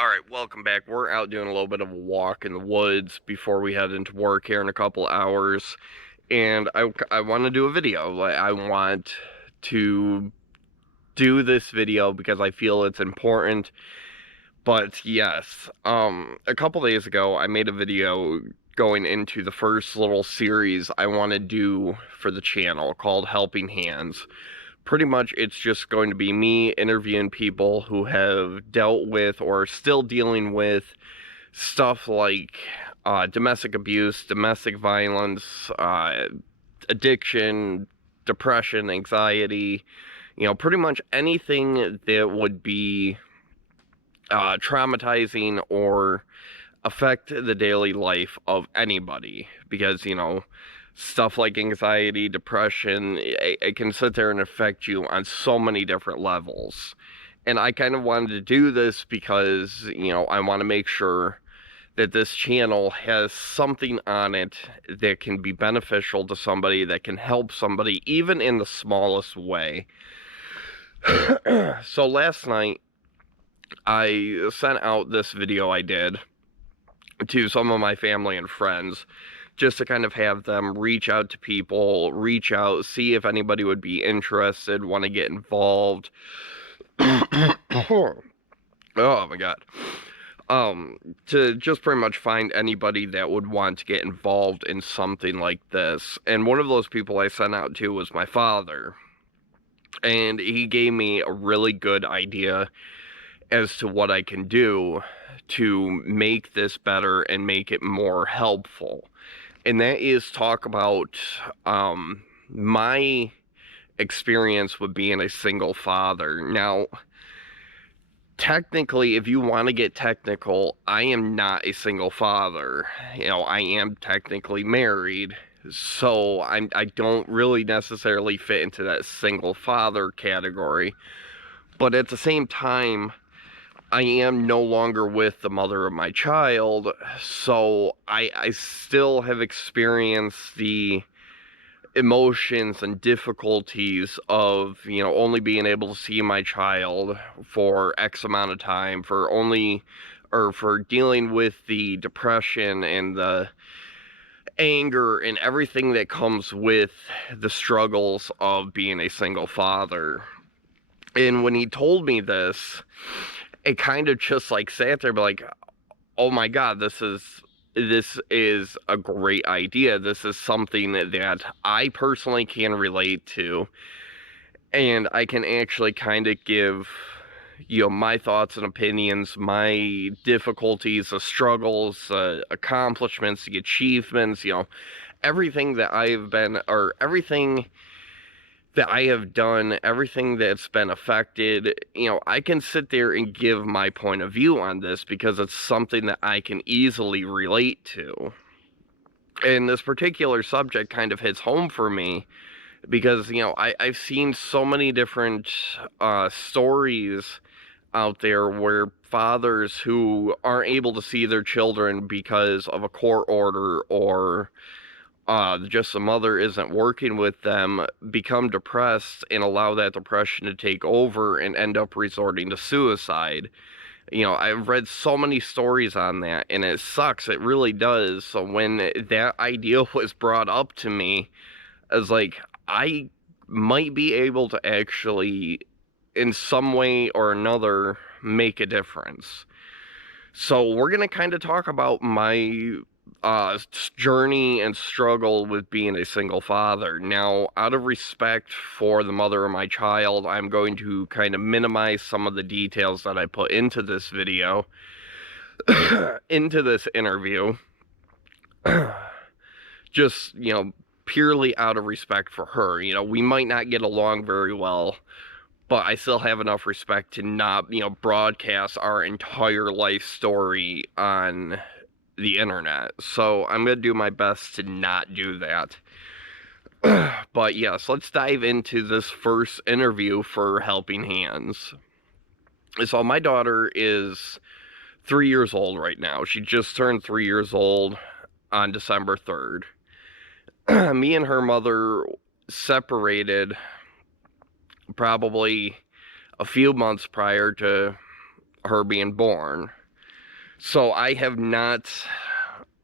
Alright, welcome back. We're out doing a little bit of a walk in the woods before we head into work here in a couple hours. And I want to do a video. Like, I want to do this video because I feel it's important. But yes, a couple days ago, I made a video going into the first little series I want to do for the channel called Helping Hands. Pretty much it's just going to be me interviewing people who have dealt with or still dealing with stuff like domestic abuse, domestic violence, addiction, depression, anxiety, pretty much anything that would be traumatizing or affect the daily life of anybody. Because, stuff like anxiety, depression, it can sit there and affect you on so many different levels. And I kind of wanted to do this because, I want to make sure that this channel has something on it that can be beneficial to somebody, that can help somebody, even in the smallest way. So last night, I sent out this video I did to some of my family and friends, just to kind of have them reach out to people, reach out, see if anybody would be interested, want to get involved. Oh my god. To just pretty much find anybody that would want to get involved in something like this. And one of those people I sent out to was my father. And he gave me a really good idea as to what I can do to make this better and make it more helpful. And that is talk about my experience with being a single father. Now, technically, if you want to get technical, I am not a single father. I am technically married, so I don't really necessarily fit into that single father category. But at the same time, I am no longer with the mother of my child, so I still have experienced the emotions and difficulties of, only being able to see my child for X amount of time, for dealing with the depression and the anger and everything that comes with the struggles of being a single father. And when he told me this, it kind of just like sat there, but like, oh my god, this is a great idea. This is something that I personally can relate to, and I can actually kind of give, my thoughts and opinions, my difficulties, the struggles, accomplishments, the achievements, everything that I've been, or everything that I have done, everything that's been affected, I can sit there and give my point of view on this because it's something that I can easily relate to. And this particular subject kind of hits home for me because, I've seen so many different stories out there where fathers who aren't able to see their children because of a court order or just the mother isn't working with them, become depressed and allow that depression to take over and end up resorting to suicide. I've read so many stories on that, and it sucks. It really does. So when that idea was brought up to me, I was like, I might be able to actually, in some way or another, make a difference. So we're going to kind of talk about my journey and struggle with being a single father. Now, out of respect for the mother of my child, I'm going to kind of minimize some of the details that I put into this video, into this interview, just, purely out of respect for her. We might not get along very well, but I still have enough respect to not, broadcast our entire life story on the internet. So I'm going to do my best to not do that. But yes, let's dive into this first interview for Helping Hands. So my daughter is 3 years old right now. She just turned 3 years old on December 3rd. Me and her mother separated probably a few months prior to her being born. So I have not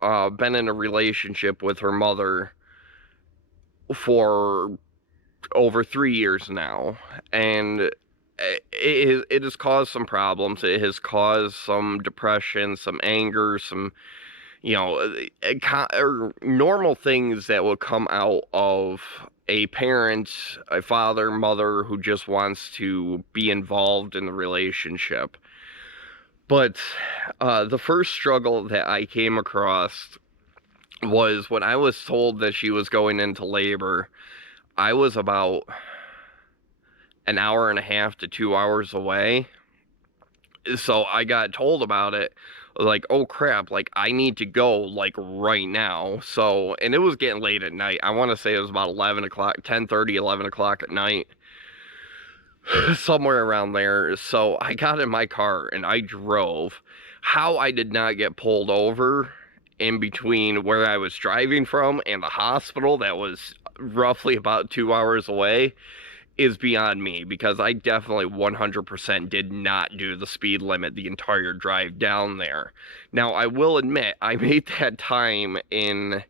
been in a relationship with her mother for over 3 years now, and it has caused some problems. It has caused some depression, some anger, some or normal things that will come out of a parent, a father, mother who just wants to be involved in the relationship. But the first struggle that I came across was when I was told that she was going into labor. I was about an hour and a half to 2 hours away. So I got told about it, like, oh crap, like I need to go like right now. So, and it was getting late at night. I want to say it was about 11 o'clock, 10:30, 11 o'clock at night, somewhere around there. So I got in my car and I drove. How I did not get pulled over in between where I was driving from and the hospital that was roughly about 2 hours away is beyond me, because I definitely 100% did not do the speed limit the entire drive down there. Now, I will admit, I made that time in,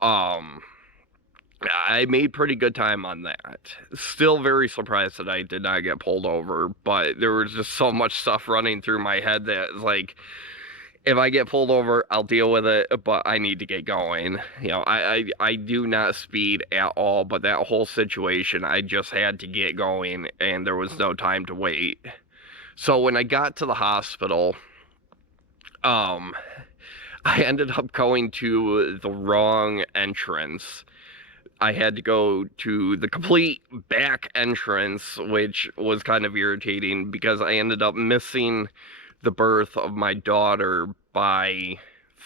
I made pretty good time on that. Still very surprised that I did not get pulled over, but there was just so much stuff running through my head that, like, if I get pulled over, I'll deal with it, but I need to get going. I do not speed at all, but that whole situation, I just had to get going, and there was no time to wait. So when I got to the hospital, I ended up going to the wrong entrance. I had to go to the complete back entrance, which was kind of irritating because I ended up missing the birth of my daughter by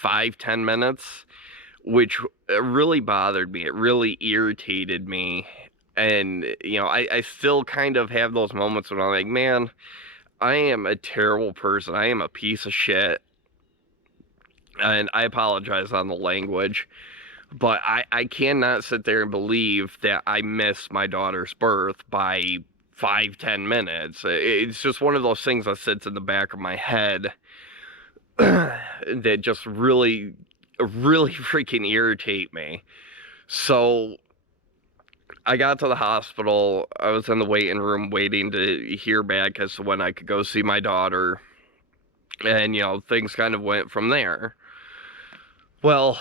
5-10 minutes, which really bothered me. It really irritated me. And, I still kind of have those moments when I'm like, man, I am a terrible person. I am a piece of shit. And I apologize on the language, but I cannot sit there and believe that I missed my daughter's birth by 5-10 minutes. It's just one of those things that sits in the back of my head that just really freaking irritate me. So I got to the hospital. I was in the waiting room waiting to hear back as to when I could go see my daughter, and things kind of went from there. Well,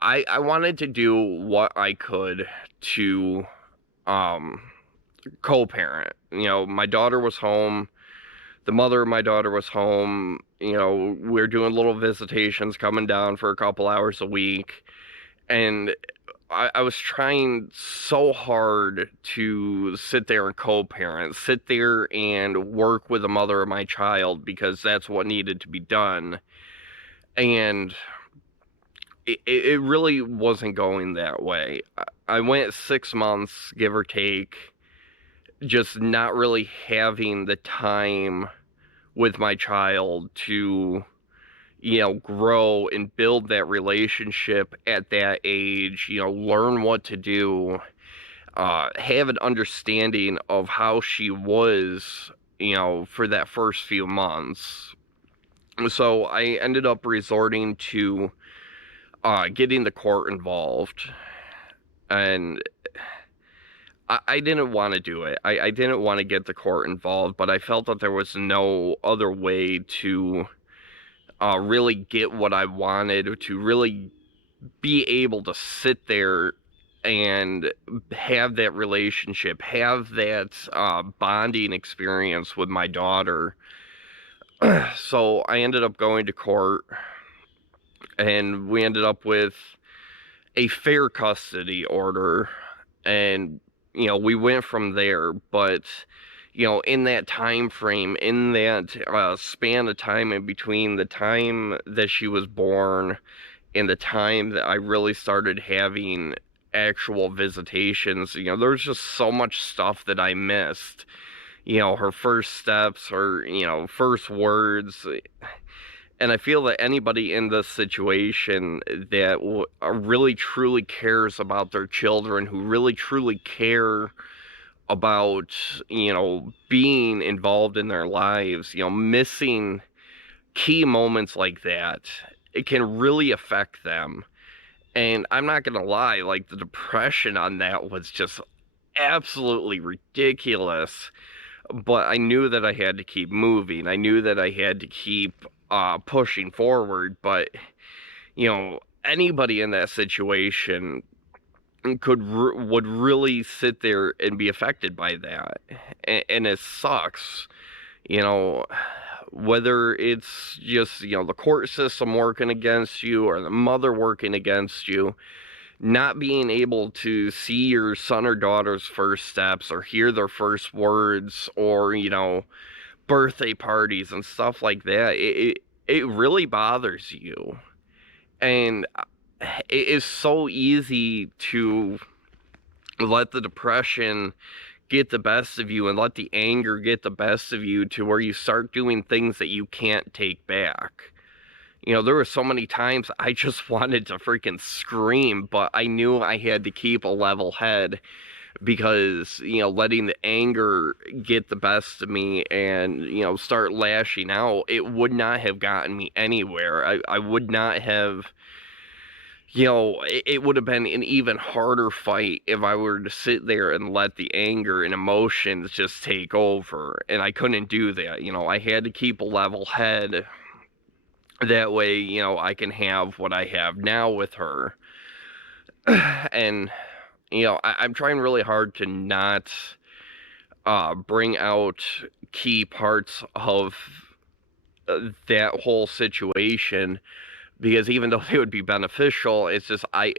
I wanted to do what I could to co-parent. My daughter was home. The mother of my daughter was home. We're doing little visitations, coming down for a couple hours a week. And I was trying so hard to sit there and co-parent, sit there and work with the mother of my child, because that's what needed to be done. And it really wasn't going that way. I went 6 months, give or take, just not really having the time with my child to, grow and build that relationship at that age, learn what to do, have an understanding of how she was, for that first few months. So I ended up resorting to getting the court involved, and I didn't want to do it. I didn't want to get the court involved, but I felt that there was no other way to really get what I wanted, to really be able to sit there and have that relationship, have that bonding experience with my daughter. So I ended up going to court, and we ended up with a fair custody order, and we went from there. But in that time frame, in that span of time in between the time that she was born and the time that I really started having actual visitations, there's just so much stuff that I missed. Her first steps, her first words. And I feel that anybody in this situation that really truly cares about their children, who really truly care about, being involved in their lives, missing key moments like that, it can really affect them. And I'm not gonna lie, like, the depression on that was just absolutely ridiculous, but I knew that I had to keep moving. I knew that I had to keep, pushing forward, but, anybody in that situation would really sit there and be affected by that, and it sucks, you know, whether it's just, the court system working against you or the mother working against you, not being able to see your son or daughter's first steps or hear their first words or, birthday parties and stuff like that, it really bothers you. And it is so easy to let the depression get the best of you and let the anger get the best of you to where you start doing things that you can't take back. There were so many times I just wanted to freaking scream, but I knew I had to keep a level head because, letting the anger get the best of me and, start lashing out, it would not have gotten me anywhere. I would not have, it would have been an even harder fight if I were to sit there and let the anger and emotions just take over. And I couldn't do that. I had to keep a level head. That way, I can have what I have now with her. And, I'm trying really hard to not bring out key parts of that whole situation, because even though they would be beneficial, it's just I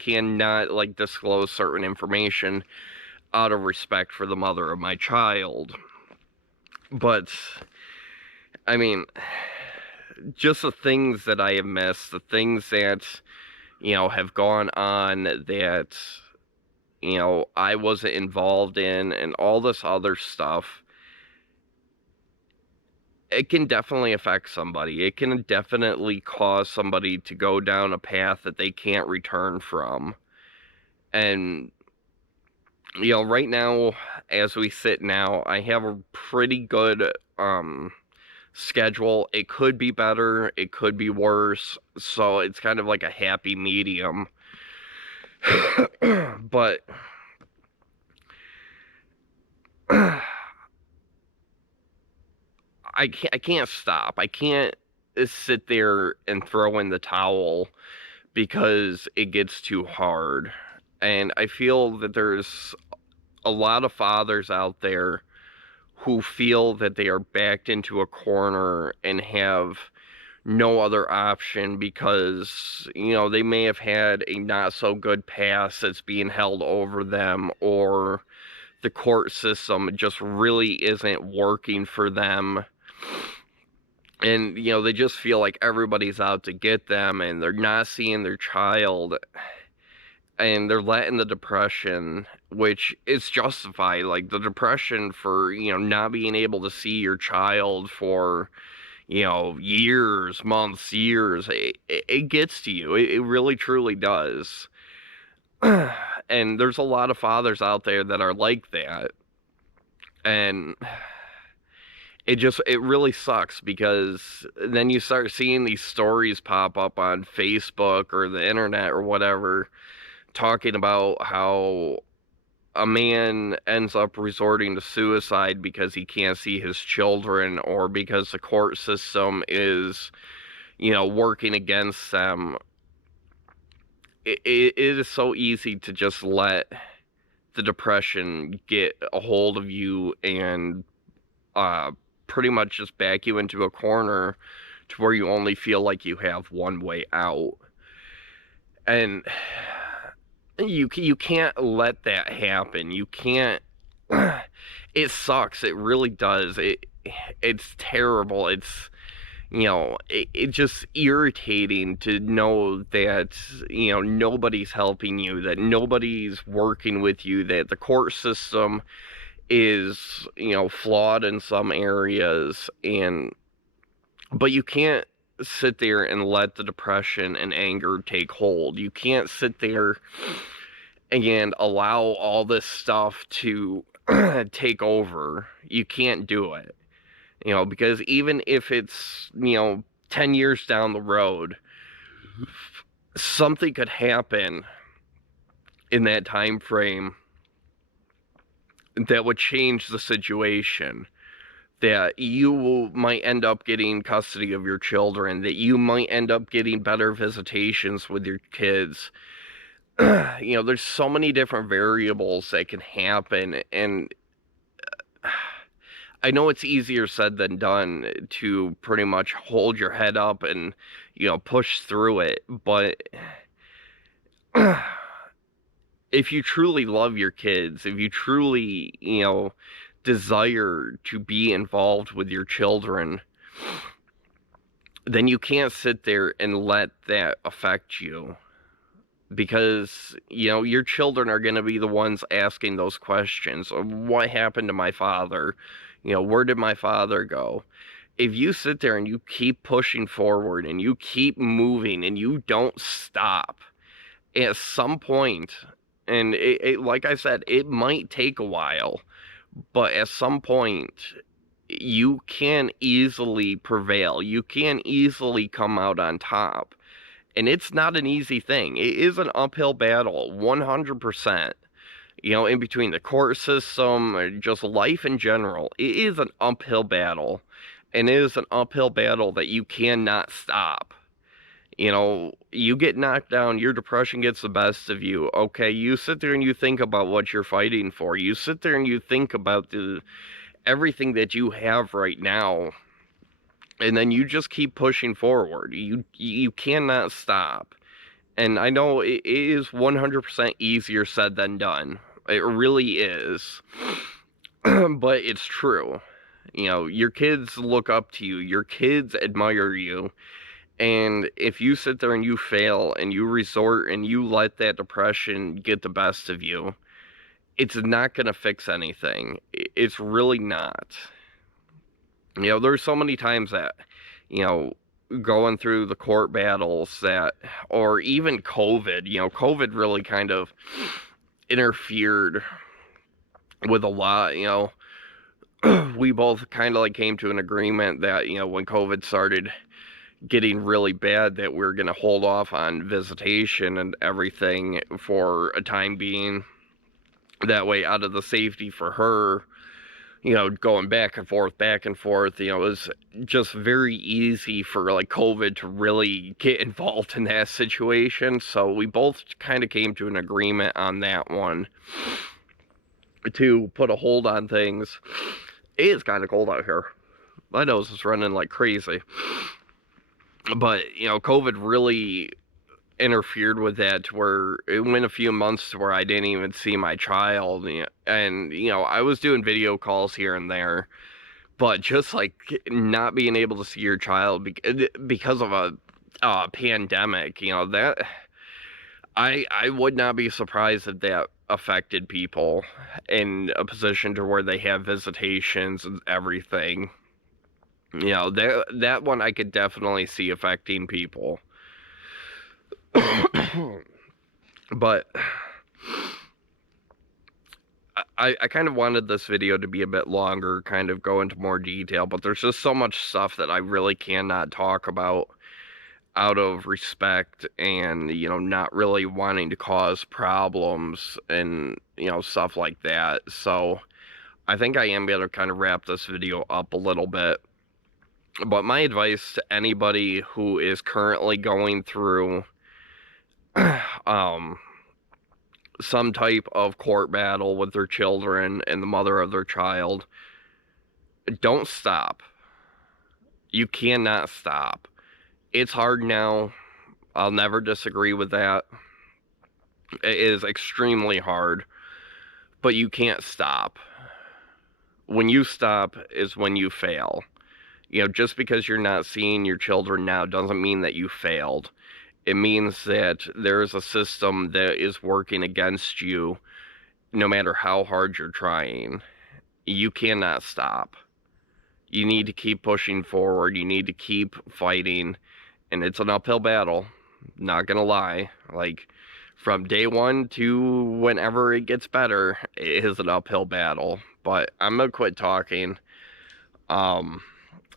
cannot, like, disclose certain information out of respect for the mother of my child. But I mean, just the things that I have missed, the things that, have gone on that, I wasn't involved in, and all this other stuff, it can definitely affect somebody. It can definitely cause somebody to go down a path that they can't return from. And, right now, as we sit now, I have a pretty good, schedule. It could be better, it could be worse, so it's kind of like a happy medium. But I can't stop. I can't sit there and throw in the towel because it gets too hard. And I feel that there's a lot of fathers out there who feel that they are backed into a corner and have no other option because, they may have had a not so good past that's being held over them, or the court system just really isn't working for them. And, they just feel like everybody's out to get them and they're not seeing their child, and they're letting the depression, which is justified, like the depression for, not being able to see your child for, years, months, years, it gets to you. It really truly does. And there's a lot of fathers out there that are like that. And it really sucks because then you start seeing these stories pop up on Facebook or the internet or whatever, talking about how a man ends up resorting to suicide because he can't see his children, or because the court system is, working against them. It is so easy to just let the depression get a hold of you and pretty much just back you into a corner to where you only feel like you have one way out. And you can't let that happen. You can't. It sucks. It really does. It's terrible. It's, it's just irritating to know that, nobody's helping you, that nobody's working with you, that the court system is, flawed in some areas, but you can't sit there and let the depression and anger take hold. You can't sit there and allow all this stuff to take over. You can't do it. Because even if it's, 10 years down the road, something could happen in that time frame that would change the situation, that you might end up getting custody of your children, that you might end up getting better visitations with your kids. There's so many different variables that can happen, and I know it's easier said than done to pretty much hold your head up and, push through it, but if you truly love your kids, if you truly, desire to be involved with your children, then you can't sit there and let that affect you, because, your children are going to be the ones asking those questions. What happened to my father? Where did my father go? If you sit there and you keep pushing forward and you keep moving and you don't stop, at some point, and like I said, it might take a while, but at some point, you can easily prevail. You can easily come out on top. And it's not an easy thing. It is an uphill battle, 100%. In between the court system, or just life in general, it is an uphill battle. And it is an uphill battle that you cannot stop. You get knocked down, your depression gets the best of you. Okay, you sit there and you think about what you're fighting for. You sit there and you think about everything that you have right now, and then you just keep pushing forward. You cannot stop. And I know it is 100% easier said than done. It really is. But it's true. Your kids look up to you. Your kids admire you. And if you sit there and you fail and you resort and you let that depression get the best of you, it's not going to fix anything. It's really not. There's so many times that, going through the court battles that, or even COVID, COVID really kind of interfered with a lot. We both kind of like came to an agreement that, when COVID started getting really bad, that we're going to hold off on visitation and everything for a time being. That way, out of the safety for her, going back and forth, it was just very easy for like COVID to really get involved in that situation. So we both kind of came to an agreement on that one to put a hold on things. It is kind of cold out here. My nose is running like crazy. But, COVID really interfered with that, to where it went a few months to where I didn't even see my child. And, I was doing video calls here and there, but just like not being able to see your child because of a pandemic, that I would not be surprised if that affected people in a position to where they have visitations and everything. That one I could definitely see affecting people. But I kind of wanted this video to be a bit longer, kind of go into more detail, but there's just so much stuff that I really cannot talk about out of respect and, not really wanting to cause problems and, stuff like that. So I think I am going to kind of wrap this video up a little bit. But my advice to anybody who is currently going through some type of court battle with their children and the mother of their child, don't stop. You cannot stop. It's hard now. I'll never disagree with that. It is extremely hard, but you can't stop. When you stop is when you fail. Just because you're not seeing your children now doesn't mean that you failed. It means that there is a system that is working against you no matter how hard you're trying. You cannot stop. You need to keep pushing forward. You need to keep fighting. And it's an uphill battle. Not gonna lie. Like, from day one to whenever it gets better, it is an uphill battle. But I'm gonna quit talking.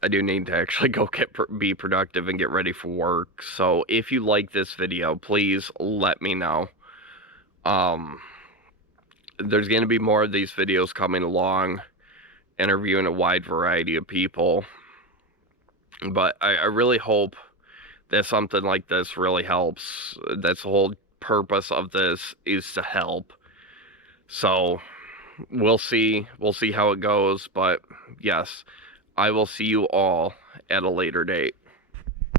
I do need to actually go be productive and get ready for work. So if you like this video, please let me know. There's going to be more of these videos coming along, interviewing a wide variety of people. But I really hope that something like this really helps. That's the whole purpose of this, is to help. So we'll see how it goes, but yes, I will see you all at a later date.